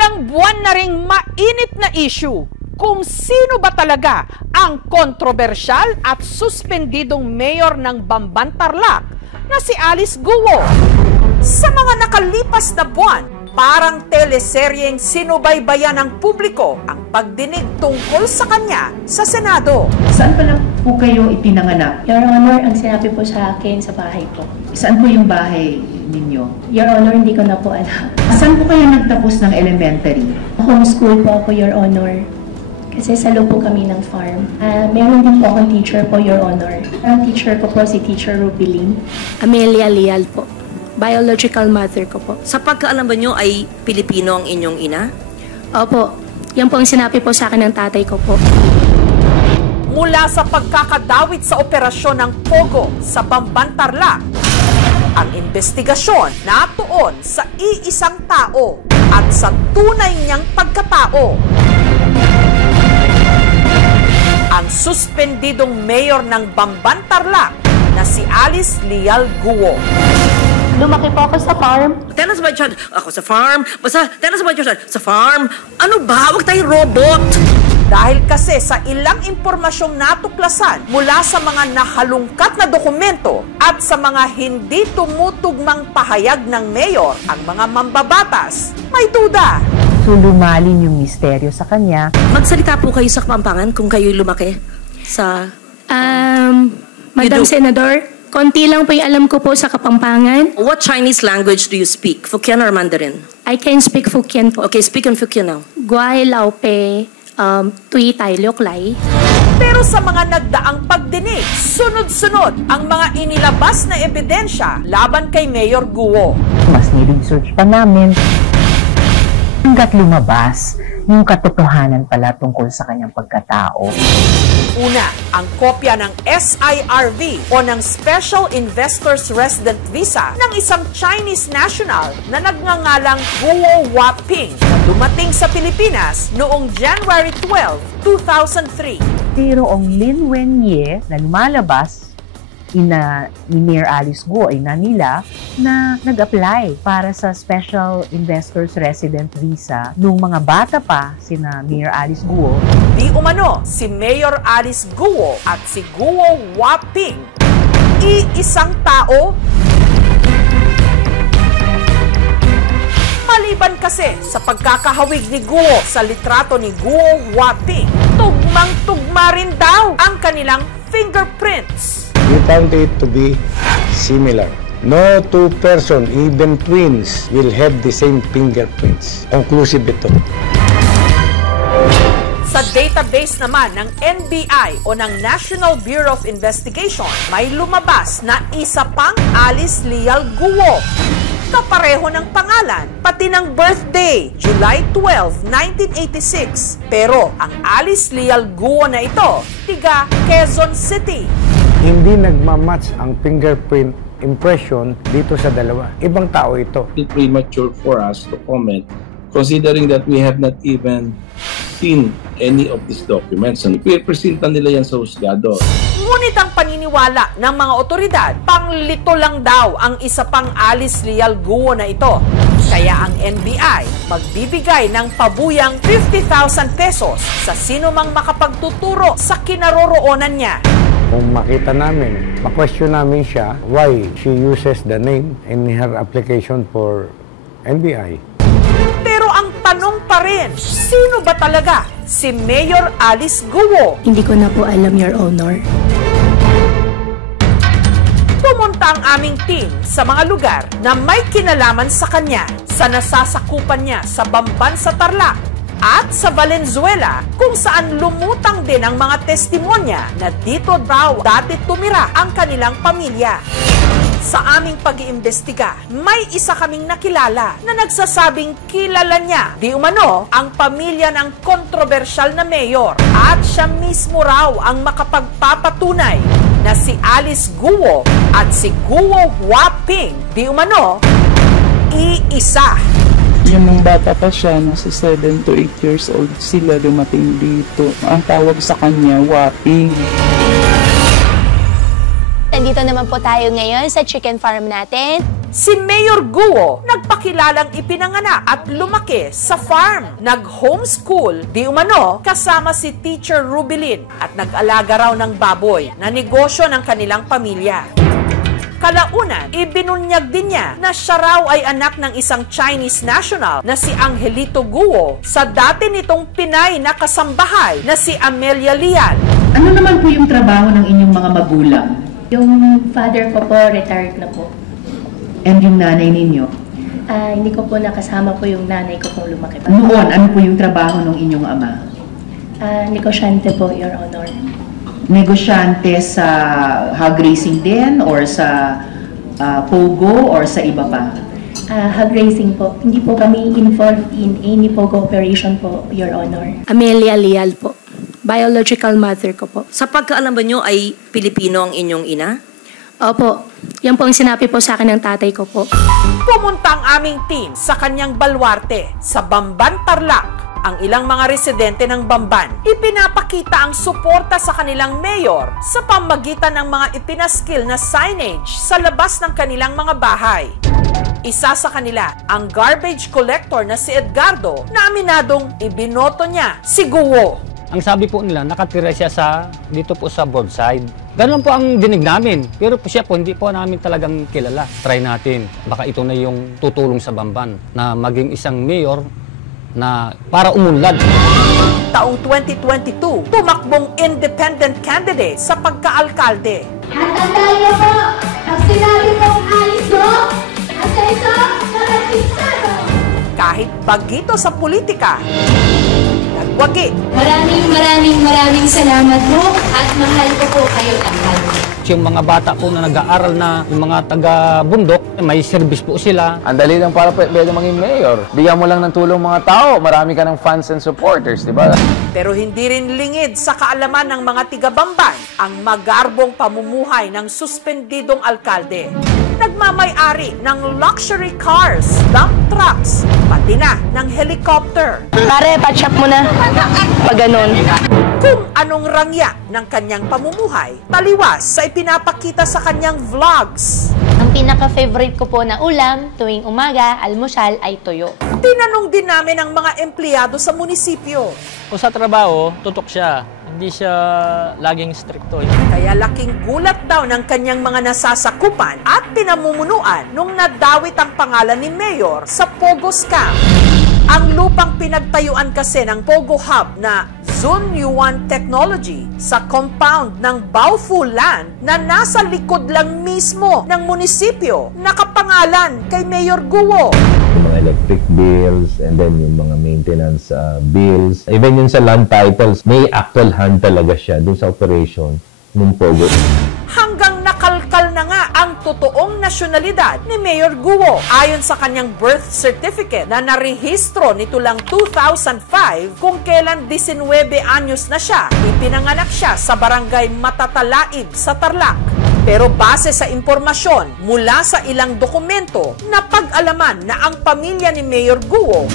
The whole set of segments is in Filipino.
Ilang buwan na ring mainit na issue kung sino ba talaga ang kontrobersyal at suspendidong mayor ng Bamban Tarlac na si Alice Guo. Sa mga nakalipas na buwan, parang teleseryeng sinubaybayan ng publiko ang pagdinig tungkol sa kanya sa Senado. Saan pa lang po kayo ipinanganak? Your Honor, ang sinabi po sa akin sa bahay po. Saan po yung bahay ninyo? Your Honor, hindi ko na po alam. Saan po kayo nagtapos ng elementary? Homeschool po ako, Your Honor. Kasi salo po kami ng farm. Meron din po akong teacher po, Your Honor. Ang teacher ko po si Teacher Rubilin. Amelia Leal po. Biological mother ko po. Sa pagkaalam ba nyo ay Pilipino ang inyong ina? Opo. Yan po ang sinabi po sa akin ng tatay ko po. Mula sa pagkakadawit sa operasyon ng Pogo sa Bamban Tarlac, ang investigasyon natuon sa iisang tao at sa tunay niyang pagkatao. Ang suspendidong mayor ng Bamban Tarlac na si Alice Leal Guo. Lumaki po ako sa farm. Tell us about your child. Ako sa farm. Basta, tell us about your child. Sa farm. Ano ba? Huwag tayong robot. Dahil kasi sa ilang impormasyong natuklasan mula sa mga nahalungkat na dokumento at sa mga hindi tumutugmang pahayag ng mayor, ang mga mambabatas, may duda. So lumalin yung misteryo sa kanya. Magsalita po kayo sa Kapampangan kung kayo'y lumaki sa... Madam Senador, konti lang po yung alam ko po sa Kapampangan. What Chinese language do you speak? Fukien or Mandarin? I can speak Fukien po. Okay, speak in Fukien now. Guay lao pe, tui tai liok lai. Pero sa mga nagdaang pagdinig, sunod-sunod ang mga inilabas na ebidensya laban kay Mayor Guo. Mas ni-research pa namin hanggat lumabas yung katotohanan pala tungkol sa kanyang pagkatao. Una, ang kopya ng SIRV o ng Special Investors Resident Visa ng isang Chinese national na nagngangalang Guo Waping na dumating sa Pilipinas noong January 12, 2003. Pero ang Lin Wenye na lumalabas ni Mayor Alice Guo ay nila na nag-apply para sa Special Investors Resident Visa nung mga bata pa sina Mayor Alice Guo. Di umano si Mayor Alice Guo at si Guo Waping iisang tao. Maliban kasi sa pagkakahawig ni Guo sa litrato ni Guo Waping, tugmang-tugma rin daw ang kanilang fingerprints. We found it to be similar. No two person, even twins, will have the same fingerprints. Conclusive ito. Sa database naman ng NBI o ng National Bureau of Investigation, may lumabas na isa pang Alice Leal Guo. Kapareho ng pangalan, pati ng birthday, July 12, 1986. Pero ang Alice Leal Guo na ito, tiga Quezon City. Hindi nagmamatch ang fingerprint impression dito sa dalawa. Ibang tao ito. It's premature for us to comment considering that we have not even seen any of these documents. And ipipresenta nila yan sa husgado. Ngunit ang paniniwala ng mga otoridad, panglito lang daw ang isa pang Alice Leal Guo na ito. Kaya ang NBI magbibigay ng pabuyang 50,000 pesos sa sino mang makapagtuturo sa kinaroroonan niya. Kung makita namin, ma-question namin siya why she uses the name in her application for NBI. Pero ang tanong pa rin, sino ba talaga si Mayor Alice Guo? Hindi ko na po alam, Your Honor. Pumunta ang aming team sa mga lugar na may kinalaman sa kanya, sa nasasakupan niya sa Bamban sa Tarlac at sa Valenzuela, kung saan lumutang din ang mga testimonya na dito daw dati tumira ang kanilang pamilya. Sa aming pag-iimbestiga, may isa kaming nakilala na nagsasabing kilala niya di umano ang pamilya ng kontrobersyal na mayor at siya mismo raw ang makapagpapatunay na si Alice Guo at si Guo Waping di umano iisa. Yung nung bata pa siya, nasa 7 to 8 years old, sila dumating dito. Ang tawag sa kanya, Waping. Hindi nandito naman po tayo ngayon sa chicken farm natin. Si Mayor Guo nagpakilalang ipinanganak at lumaki sa farm. Nag-homeschool, di umano, kasama si Teacher Rubilin at nag-alaga raw ng baboy na negosyo ng kanilang pamilya. Kalaunan, ibinunyag din niya na siya raw ay anak ng isang Chinese national na si Angelito Guo sa dati nitong Pinay na kasambahay na si Amelia Lial. Ano naman po yung trabaho ng inyong mga magulang? Yung father ko po, retired na po. And yung nanay ninyo? Hindi ko po nakasama po yung nanay ko kung lumaki pa. Noon, ano po yung trabaho ng inyong ama? Negosyante po, Your Honor. Negosyante sa hog racing din or sa Pogo or sa iba pa? Hog racing po. Hindi po kami involved in any Pogo operation po, Your Honor. Amelia Lial po. Biological mother ko po. Sa pagkaalam ba nyo ay Pilipino ang inyong ina? Opo. Yan po ang sinabi po sa akin ng tatay ko po. Pumunta ang aming team sa kanyang baluarte sa Bamban, Tarlac. Ang ilang mga residente ng Bamban, ipinapakita ang suporta sa kanilang mayor sa pamagitan ng mga ipinaskil na signage sa labas ng kanilang mga bahay. Isa sa kanila, ang garbage collector na si Edgardo na aminadong ibinoto niya si Guo. Ang sabi po nila, nakatira siya dito po sa Broadside. Ganun po ang dinig namin. Pero po siya po, hindi po namin talagang kilala. Try natin. Baka ito na yung tutulong sa Bamban na maging isang mayor na para umunlad. Taong 2022, tumakbong independent candidate sa pagka-alkalde. Hatandaan niyo po, pag sinabi pong alis mo, asa ito, narapisado. Kahit bagito sa politika, nagwagi. Maraming salamat po at mahal ko po kayo lahat. Yung mga bata po na nag-aaral na, yung mga taga-bundok, may service po sila. Ang dali lang para pwede maging mayor. Bigyan mo lang ng tulong mga tao, marami ka ng fans and supporters, di ba? Pero hindi rin lingid sa kaalaman ng mga tiga-Bamban ang magarbong pamumuhay ng suspendidong alkalde. Nagmamay-ari ng luxury cars, dump trucks, pati na ng helicopter. Pare, patchap mo na. Pag ganun. Kung anong rangya ng kanyang pamumuhay, taliwas sa ipinapakita sa kanyang vlogs. Ang pinaka-favorite ko po na ulam tuwing umaga, almusal ay tuyo. Tinanong din namin ang mga empleyado sa munisipyo. Kung sa trabaho, tutok siya. Hindi siya laging stricto. Kaya laking gulat daw ng kanyang mga nasasakupan at pinamumunuan nung nadawit ang pangalan ni Mayor sa Pogo Scam. Ang lupang pinagtayuan kasi ng Pogo Hub na Zone Yuan Technology sa compound ng Baofu Land na nasa likod lang mismo ng munisipyo nakapangalan kay Mayor Guo. Yung mga electric bills and then yung mga maintenance bills. Even yun sa land titles, may actual hand talaga siya dun sa operation ng Pogo. Hanggang nakalkal na nga ang totoong nasyonalidad ni Mayor Guo. Ayon sa kanyang birth certificate na narehistro nito lang 2005 kung kailan 19 anyos na siya, ipinanganak siya sa barangay Matatalaib sa Tarlac. Pero base sa impormasyon mula sa ilang dokumento, napag-alaman na ang pamilya ni Mayor Guo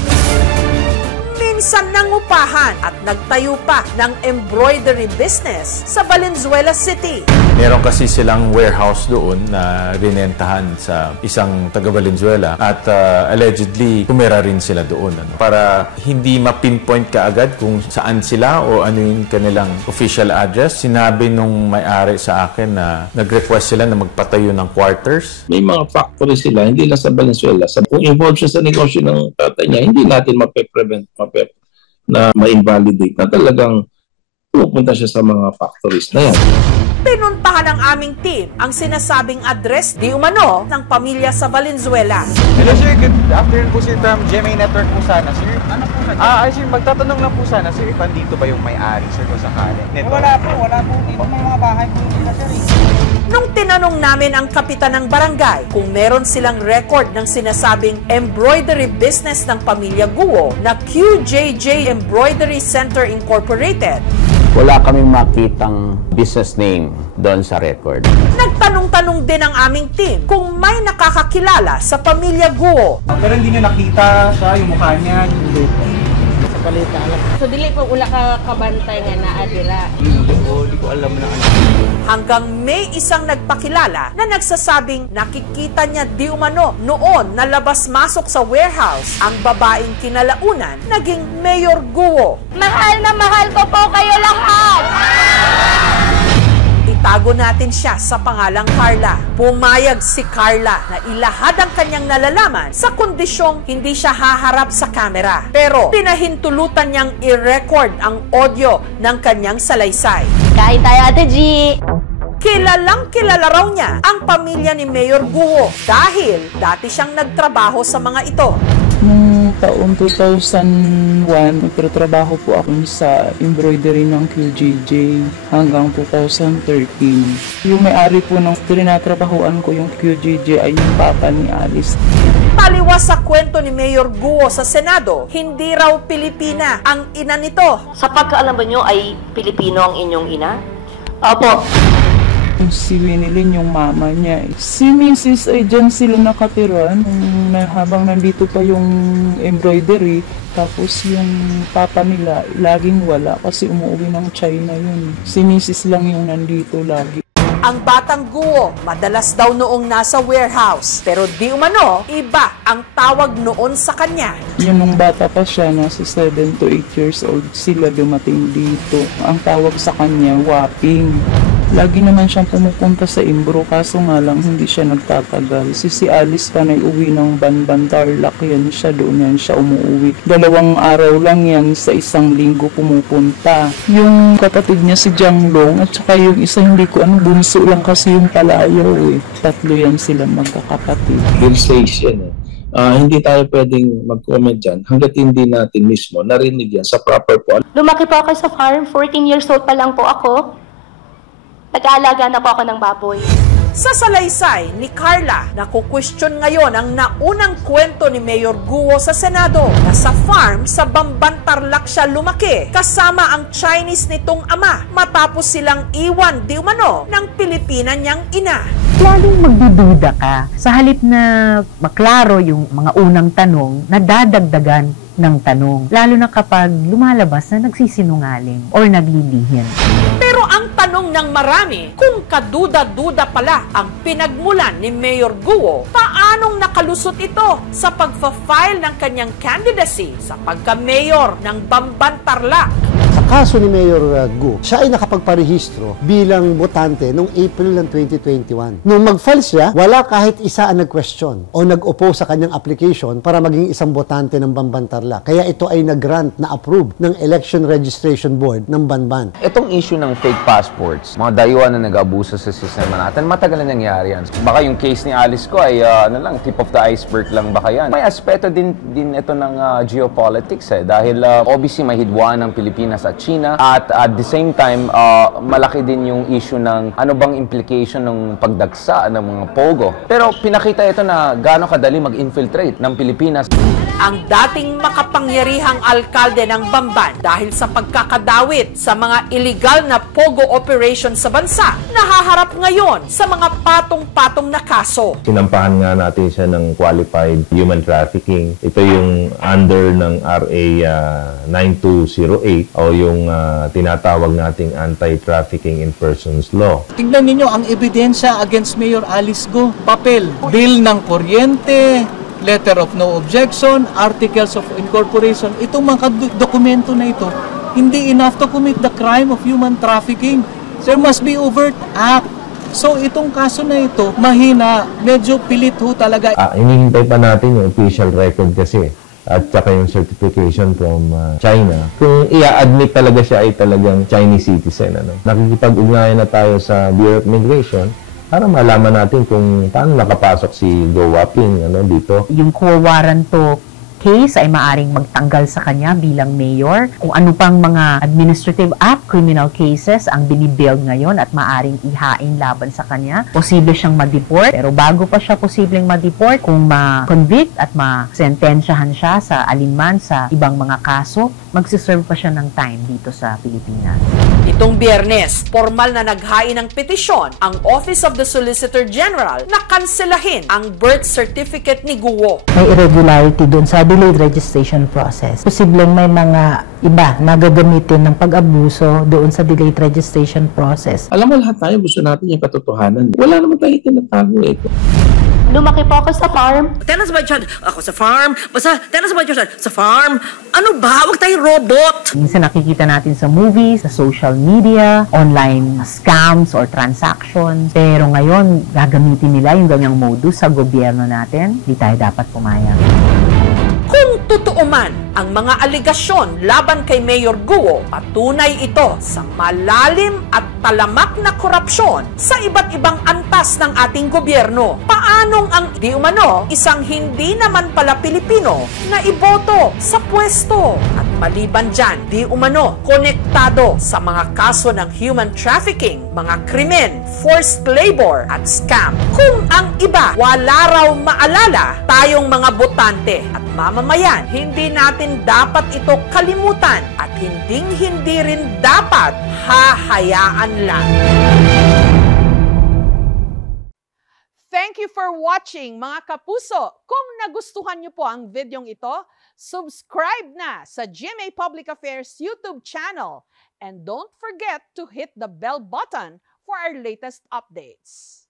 minsan nangupahan at nagtayo pa ng embroidery business sa Valenzuela City. Meron kasi silang warehouse doon na rinentahan sa isang taga Valenzuela at allegedly tumira rin sila doon. Para hindi ma-pinpoint kaagad kung saan sila o ano yung kanilang official address, sinabi nung may-ari sa akin na nag-request sila na magpatayo ng quarters. May mga factory sila, hindi lang sa Valenzuela. Kung involved siya sa negosyo ng tatay niya, hindi natin mape-prevent na ma-invalidate na talagang pupunta siya sa mga factories na yan. Pinuntahan ng aming team ang sinasabing address di umano ng pamilya sa Valenzuela. Hello sir, good afternoon po sir from GMA Network po sana sir. Ano po na? Sir, magtatanong lang po sana sir, if andito ba yung may-ari sir kung sakali? Wala po dito, may mga bahay po dito sir. Nung tinanong namin ang kapitan ng barangay kung meron silang record ng sinasabing embroidery business ng pamilya Guo na QJJ Embroidery Center Incorporated, wala kaming makitang business name doon sa record. Nagtanong-tanong din ang aming team kung may nakakakilala sa pamilya Guo. Pero hindi nyo nakita siya, yung mukha niya, hindi po. balita lang. So dili po ula ka kabantay nga naa dira. Hindi ko alam na ano. Hanggang may isang nagpakilala na nagsasabing nakikita niya di umano noon na labas-masok sa warehouse ang babaeng kinalaunan naging Mayor Guo. Mahal na mahal ko po kayo lahat! Itago natin siya sa pangalang Carla. Pumayag si Carla na ilahad ang kanyang nalalaman sa kondisyong hindi siya haharap sa kamera. Pero pinahintulutan niyang i-record ang audio ng kanyang salaysay. Kain tayo, Ate G! Kilalang kilala raw niya ang pamilya ni Mayor Guo dahil dati siyang nagtrabaho sa mga ito. Noong taong 2001, nagtrabaho po ako sa embroidery ng QJJ hanggang 2013. Yung may-ari po ng tinatrabahoan ko yung QJJ ay yung papa ni Alice. Taliwas sa kwento ni Mayor Guo sa Senado, hindi raw Pilipina ang ina nito. Sa pagkaalam ba nyo ay Pilipino ang inyong ina? Opo. Si Winilyn yung mama niya. Si Mrs. ay dyan sila nakatira habang nandito pa yung embroidery. Tapos yung papa nila laging wala kasi umuwi ng China yun. Si Mrs. lang yung nandito lagi. Ang batang Guo, madalas daw noong nasa warehouse. Pero di umano, iba ang tawag noon sa kanya. Yun nung bata pa siya, nasa 7 to 8 years old, sila dumating dito. Ang tawag sa kanya, Waping. Lagi naman siyang pumupunta sa Imbro, kaso nga lang hindi siya nagtatagal. Si Alice pa na uwi ng Banban Tarlac, yan siya, doon yan siya umuwi. 2 araw lang yan, sa 1 linggo pumupunta. Yung kapatid niya si Jianglong at saka yung isa hindi ko bunso lang kasi yung palayaw eh. 3 yan sila magkakapatid. Bill says yan hindi tayo pwedeng mag-comment dyan hanggat hindi natin mismo narinig yan sa proper po. Lumaki po ako sa farm. 14 years old pa lang po ako. Nag-aalaga na po ako ng baboy. Sa salaysay ni Carla, naku-question ngayon ang naunang kwento ni Mayor Guo sa Senado na sa farm sa Bamban Tarlac siya lumaki kasama ang Chinese nitong ama matapos silang iwan di umano ng Pilipina niyang ina. Lalong magdududa ka. Sa halip na maklaro yung mga unang tanong, nadadagdagan ng tanong. Lalo na kapag lumalabas na nagsisinungaling or naglilihin. Pero ang tanong ng marami, kung kaduda-duda pala ang pinagmulan ni Mayor Guo, paanong nakalusot ito sa pagfa-file ng kanyang candidacy sa pagka-mayor ng Bamban Tarlac? Sa kaso ni Mayor Guo, siya ay nakapagparehistro bilang botante noong April ng 2021. Nung mag-file siya, wala kahit isa ang nag-question o nag-oppose sa kanyang application para maging isang botante ng Bamban Tarlac. Kaya ito ay nag-grant na approve ng Election Registration Board ng Banban. Itong issue ng fake passports, mga dayuhan na nag-abuso sa sistema natin, matagal na nangyari yan. Baka yung case ni Alice ko ay tip of the iceberg lang baka yan. May aspeto din ito ng geopolitics dahil obviously may hidwaan ng Pilipinas at China at at the same time malaki din yung issue ng ano bang implication ng pagdagsa ng mga pogo. Pero pinakita ito na gaano kadali mag-infiltrate ng Pilipinas. Ang dating makapangyarihang alkalde ng Bamban dahil sa pagkakadawit sa mga illegal na pogo operation sa bansa, nahaharap ngayon sa mga patong-patong na kaso. Sinampahan nga natin siya ng qualified human trafficking. Ito yung under ng RA 9208 o yung tinatawag nating Anti-Trafficking in Persons Law. Tingnan ninyo ang ebidensya against Mayor Alice Guo. Papel, bill ng kuryente, letter of no objection, articles of incorporation. Itong mga dokumento na ito, hindi enough to commit the crime of human trafficking. There must be overt act. So itong kaso na ito, mahina, medyo pilit ho talaga. Hinihintay pa natin yung official record kasi at saka yung certification from China. Kung i-admit talaga siya ay talagang Chinese citizen. Nakikipag-ugnayan na tayo sa Bureau of Immigration para malaman natin kung paano nakapasok si Guo Waping dito. Yung quo warranto case ay maaring magtanggal sa kanya bilang mayor. Kung ano pang mga administrative at criminal cases ang binibuild ngayon at maaring ihain laban sa kanya, posible siyang ma-deport. Pero bago pa siya posibleng ma-deport, kung ma-convict at ma-sentensyahan siya sa alinman sa ibang mga kaso, magsiserve pa siya ng time dito sa Pilipinas. Nitong Biyernes, formal na naghain ng petisyon ang Office of the Solicitor General na kanselahin ang birth certificate ni Guo. May irregularity doon sa delayed registration process. Posibleng may mga iba na gagamitin ng pag-abuso doon sa delayed registration process. Alam mo, lahat tayo gusto natin yung katotohanan. Wala naman tayong tinatago ito. Lumaki po ako sa farm. Tell us about your ako sa farm. Basta, tell us about your sa farm. Ano ba? Huwag tayong robot. Minsan nakikita natin sa movies, sa social media, online scams or transactions. Pero ngayon, gagamitin nila yung ganyang modus sa gobyerno natin. Hindi tayo dapat pumayag. Kung totoo man ang mga aligasyon laban kay Mayor Guo, patunay ito sa malalim at talamak na korupsyon sa iba't ibang antas ng ating gobyerno. Paanong ang di umano isang hindi naman pala Pilipino na iboto sa pwesto? At maliban dyan, di umano konektado sa mga kaso ng human trafficking, mga krimen, forced labor at scam. Kung ang iba wala raw maalala, tayong mga botante at mamamayan, hindi natin dapat ito kalimutan at hindi rin dapat hahayaan lang. Thank you for watching, mga kapuso. Kung nagustuhan niyo po ang videong ito, subscribe na sa GMA Public Affairs YouTube channel and don't forget to hit the bell button for our latest updates.